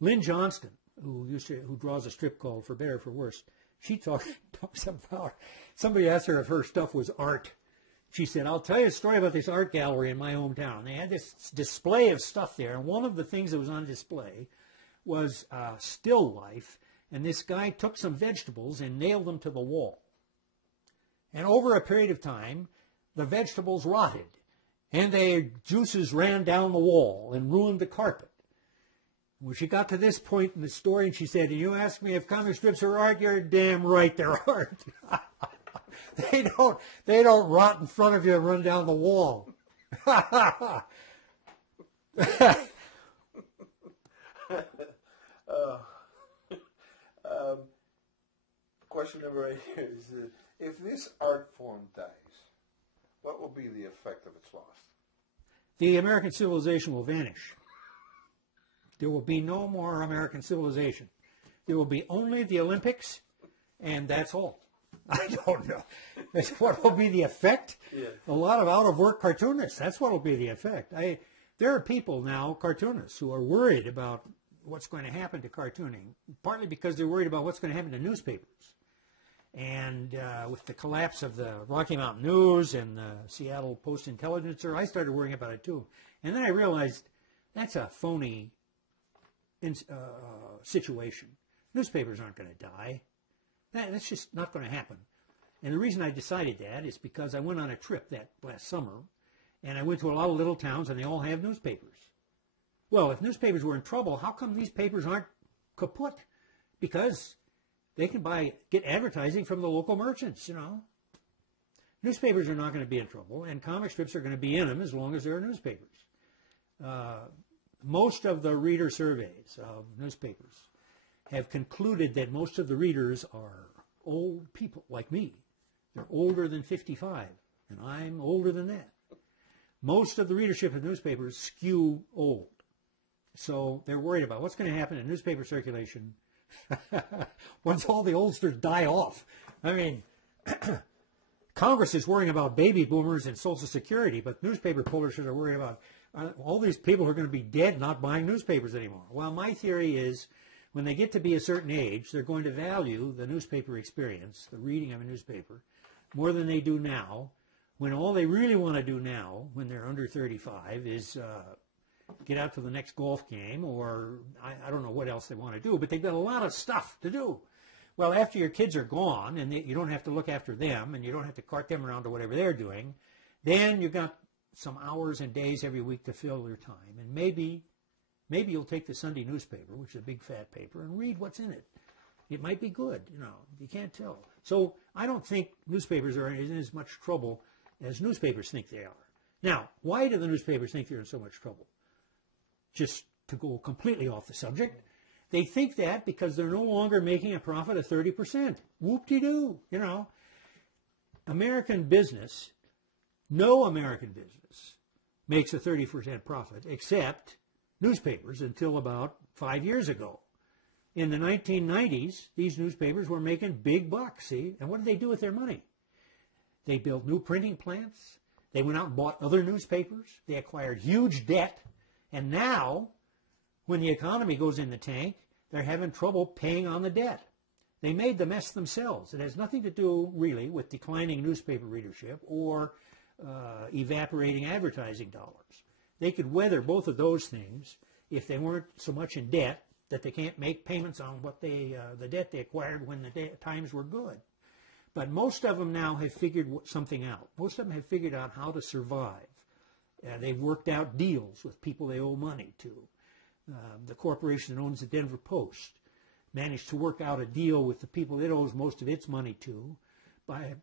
Lynn Johnston, who draws a strip called For Better or For Worse, she talks about, somebody asked her if her stuff was art. She said, I'll tell you a story about this art gallery in my hometown. They had this display of stuff there, and one of the things that was on display was still life, and this guy took some vegetables and nailed them to the wall. And over a period of time, the vegetables rotted, and their juices ran down the wall and ruined the carpet. When she got to this point in the story, and she said, you ask me if comic strips are art, you're damn right they're art. They don't rot in front of you and run down the wall. Question number 8 is, if this art form dies, what will be the effect of its loss? The American civilization will vanish. There will be no more American civilization. There will be only the Olympics, and that's all. I don't know. What will be the effect? Yeah. A lot of out-of-work cartoonists. That's what will be the effect. There are people now, cartoonists, who are worried about what's going to happen to cartooning, partly because they're worried about what's going to happen to newspapers. And with the collapse of the Rocky Mountain News and the Seattle Post-Intelligencer, I started worrying about it too. And then I realized that's a phony situation. Newspapers aren't going to die. That's just not going to happen. And the reason I decided that is because I went on a trip that last summer, and I went to a lot of little towns, and they all have newspapers. Well, if newspapers were in trouble, how come these papers aren't kaput? Because they can get advertising from the local merchants, you know. Newspapers are not going to be in trouble, and comic strips are going to be in them as long as there are newspapers. Most of the reader surveys of newspapers have concluded that most of the readers are old people like me. They're older than 55, and I'm older than that. Most of the readership of newspapers skew old. So they're worried about what's going to happen in newspaper circulation once all the oldsters die off. I mean, Congress is worrying about baby boomers and Social Security, but newspaper publishers are worried about all these people who are going to be dead not buying newspapers anymore. Well, my theory is when they get to be a certain age, they're going to value the newspaper experience, the reading of a newspaper, more than they do now, when all they really want to do now, when they're under 35, is get out to the next golf game, or I don't know what else they want to do, but they've got a lot of stuff to do. Well, after your kids are gone, and you don't have to look after them, and you don't have to cart them around to whatever they're doing, then you've got some hours and days every week to fill your time. And maybe you'll take the Sunday newspaper, which is a big fat paper, and read what's in it. It might be good, you know, you can't tell. So I don't think newspapers are in as much trouble as newspapers think they are. Now, why do the newspapers think they're in so much trouble? Just to go completely off the subject, they think that because they're no longer making a profit of 30%. Whoop-de-doo, you know. American business, no American business makes a 30% profit except newspapers until about 5 years ago. In the 1990s, these newspapers were making big bucks, see? And what did they do with their money? They built new printing plants. They went out and bought other newspapers. They acquired huge debt. And now, when the economy goes in the tank, they're having trouble paying on the debt. They made the mess themselves. It has nothing to do, really, with declining newspaper readership or evaporating advertising dollars. They could weather both of those things if they weren't so much in debt that they can't make payments on what the debt they acquired when the times were good. But most of them now have figured something out. Most of them have figured out how to survive. They've worked out deals with people they owe money to. The corporation that owns the Denver Post managed to work out a deal with the people it owes most of its money to, by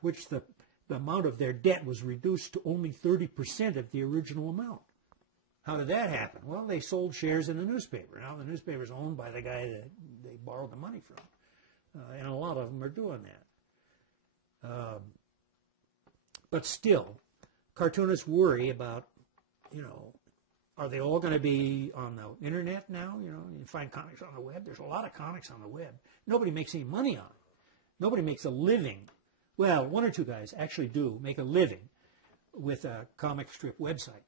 which the amount of their debt was reduced to only 30% of the original amount. How did that happen? Well, they sold shares in the newspaper. Now the newspaper is owned by the guy that they borrowed the money from. And a lot of them are doing that. But still, cartoonists worry about, you know, are they all going to be on the internet now? You know, you find comics on the web. There's a lot of comics on the web. Nobody makes any money on it. Nobody makes a living. Well, one or two guys actually do make a living with a comic strip website.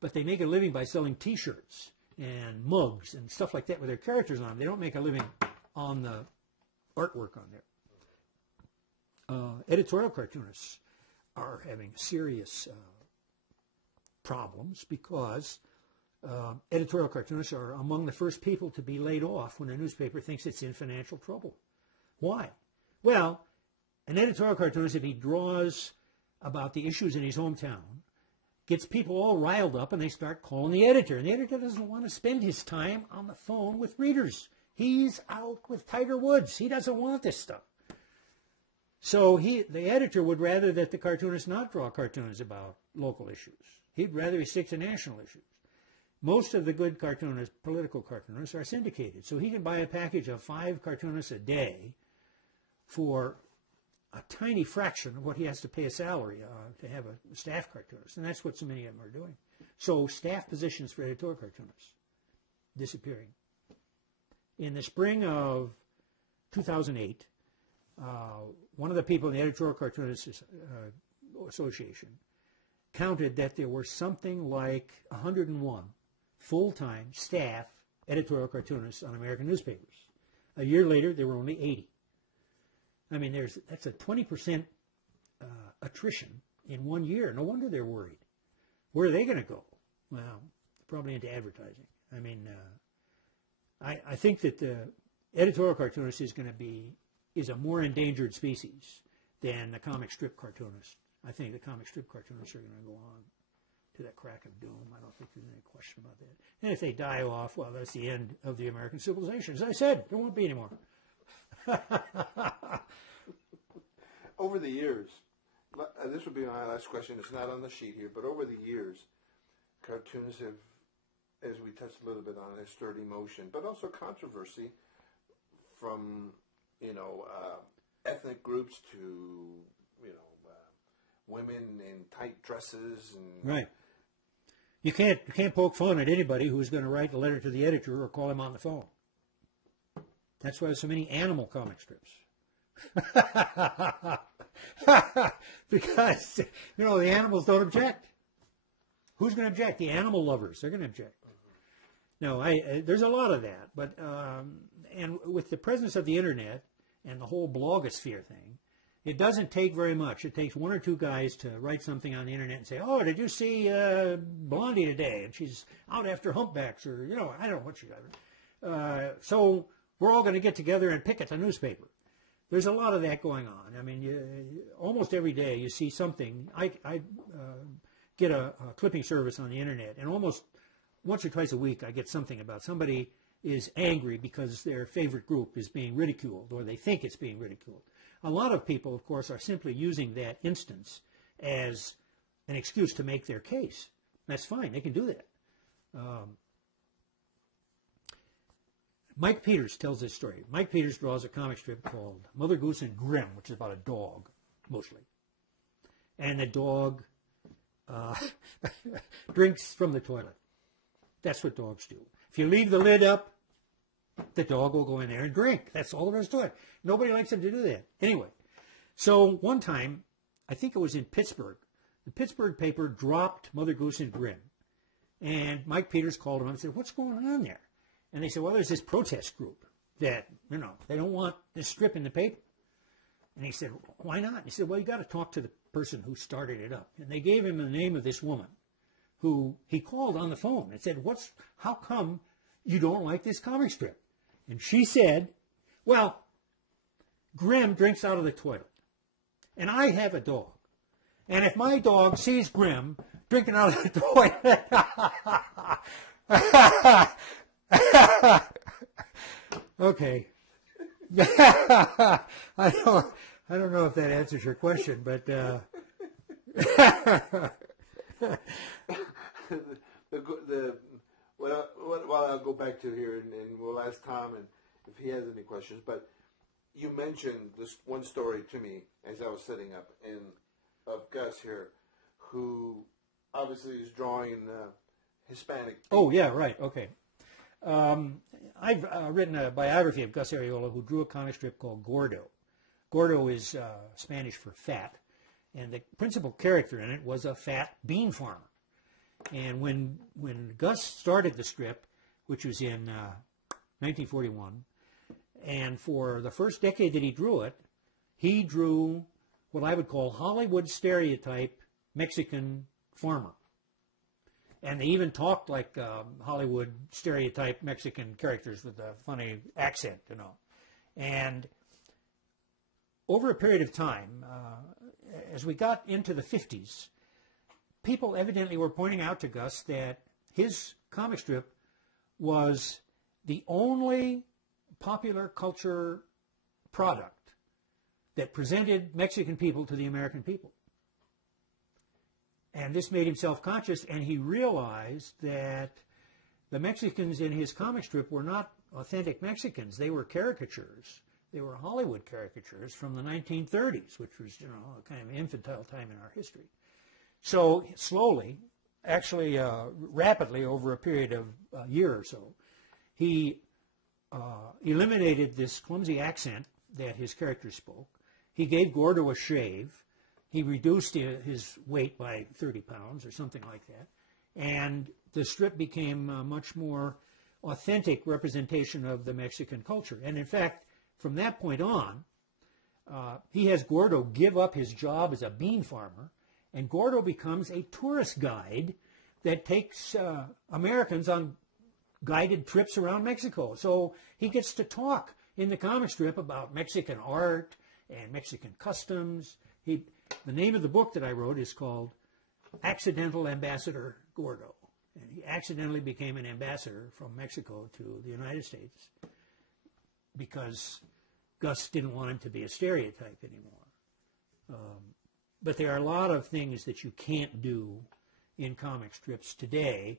But they make a living by selling T-shirts. and mugs and stuff like that with their characters on them. They don't make a living on the artwork on there. Editorial cartoonists are having serious problems because editorial cartoonists are among the first people to be laid off when a newspaper thinks it's in financial trouble. Why? Well, an editorial cartoonist, if he draws about the issues in his hometown, gets people all riled up and they start calling the editor. And the editor doesn't want to spend his time on the phone with readers. He's out with Tiger Woods. He doesn't want this stuff. So the editor would rather that the cartoonist not draw cartoons about local issues. He'd rather he stick to national issues. Most of the good cartoonists, political cartoonists, are syndicated. So he can buy a package of 5 cartoonists a day for a tiny fraction of what he has to pay a salary to have a staff cartoonist. And that's what so many of them are doing. So staff positions for editorial cartoonists disappearing. In the spring of 2008, one of the people in the Editorial Cartoonists Association counted that there were something like 101 full-time staff editorial cartoonists on American newspapers. A year later, there were only 80. I mean, that's a 20% attrition in 1 year. No wonder they're worried. Where are they going to go? Well, probably into advertising. I mean, I think that the editorial cartoonist is a more endangered species than the comic strip cartoonist. I think the comic strip cartoonists are going to go on to that crack of doom. I don't think there's any question about that. And if they die off, well, that's the end of the American civilization. As I said, there won't be any more. Over the years, this would be my last question. It's not on the sheet here, but over the years, cartoonists have, as we touched a little bit on, have stirred emotion, but also controversy from, ethnic groups to, women in tight dresses. And right. You can't poke fun at anybody who's going to write a letter to the editor or call him on the phone. That's why there's so many animal comic strips. Because, the animals don't object. Who's going to object? The animal lovers. They're going to object. No, there's a lot of that. But and with the presence of the Internet and the whole blogosphere thing, it doesn't take very much. It takes 1 or 2 guys to write something on the Internet and say, oh, did you see Blondie today? And she's out after humpbacks, or, I don't know what she got. So we're all going to get together and picket the newspaper. There's a lot of that going on. I mean, almost every day you see something. I get a clipping service on the Internet, and almost once or twice a week I get something about somebody is angry because their favorite group is being ridiculed, or they think it's being ridiculed. A lot of people, of course, are simply using that instance as an excuse to make their case. That's fine. They can do that. Mike Peters tells this story. Mike Peters draws a comic strip called Mother Goose and Grim, which is about a dog, mostly. And the dog drinks from the toilet. That's what dogs do. If you leave the lid up, the dog will go in there and drink. That's all there is to it. Nobody likes him to do that. Anyway, so one time, I think it was in Pittsburgh, the Pittsburgh paper dropped Mother Goose and Grim. And Mike Peters called him and said, what's going on there? And they said, well, there's this protest group that, they don't want this strip in the paper. And he said, why not? And he said, well, you got to talk to the person who started it up. And they gave him the name of this woman who he called on the phone and said, how come you don't like this comic strip? And she said, well, Grim drinks out of the toilet. And I have a dog. And if my dog sees Grim drinking out of the toilet, okay. I don't know if that answers your question, but what I'll go back to here, and we'll ask Tom and if he has any questions. But you mentioned this one story to me as I was setting up of Gus here, who obviously is drawing Hispanic people. Oh yeah, right. Okay. I've written a biography of Gus Arriola, who drew a comic strip called Gordo. Gordo is Spanish for fat, and the principal character in it was a fat bean farmer. And when Gus started the strip, which was in 1941. And for the first decade that he drew what I would call Hollywood stereotype Mexican farmer. And they even talked like Hollywood stereotype Mexican characters with a funny accent, you know. And over a period of time, as we got into the 50s, people evidently were pointing out to Gus that his comic strip was the only popular culture product that presented Mexican people to the American people. And this made him self-conscious, and he realized that the Mexicans in his comic strip were not authentic Mexicans. They were caricatures. They were Hollywood caricatures from the 1930s, which was, you know, a kind of infantile time in our history. So slowly, actually rapidly over a period of a year or so, he eliminated this clumsy accent that his characters spoke. He gave Gordo a shave. He reduced his weight by 30 pounds or something like that. And the strip became a much more authentic representation of the Mexican culture. And in fact, from that point on, he has Gordo give up his job as a bean farmer, and Gordo becomes a tourist guide that takes Americans on guided trips around Mexico. So he gets to talk in the comic strip about Mexican art and Mexican customs. The name of the book that I wrote is called Accidental Ambassador Gordo. And he accidentally became an ambassador from Mexico to the United States because Gus didn't want him to be a stereotype anymore. But there are a lot of things that you can't do in comic strips today.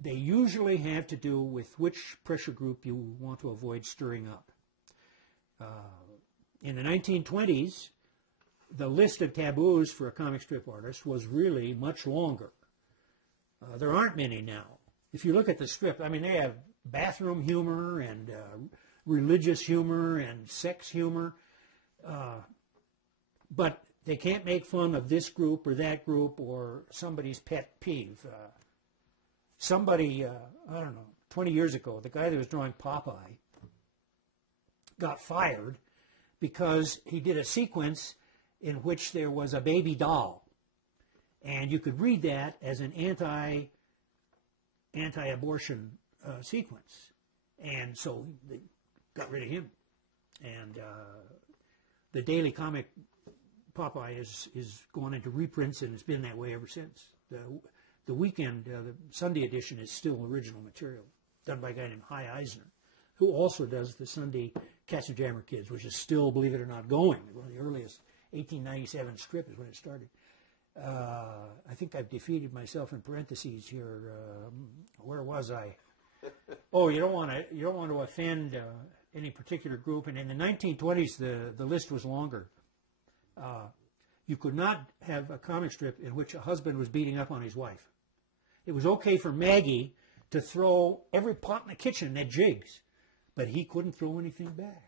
They usually have to do with which pressure group you want to avoid stirring up. In the 1920s, the list of taboos for a comic strip artist was really much longer. There aren't many now. If you look at the strip, I mean, they have bathroom humor and religious humor and sex humor, but they can't make fun of this group or that group or somebody's pet peeve. Somebody, I don't know, 20 years ago, the guy that was drawing Popeye got fired because he did a sequence in which there was a baby doll. And you could read that as an anti-abortion sequence. And so they got rid of him. And the daily comic Popeye is going into reprints, and it's been that way ever since. The weekend, the Sunday edition is still original material, done by a guy named Hy Eisner, who also does the Sunday Katzenjammer Kids, which is still, believe it or not, going. One of the earliest, 1897 strip is when it started. I think I've defeated myself in parentheses here. Where was I? Oh, you don't want to offend any particular group. And in the 1920s, the list was longer. You could not have a comic strip in which a husband was beating up on his wife. It was okay for Maggie to throw every pot in the kitchen at Jiggs, but he couldn't throw anything back.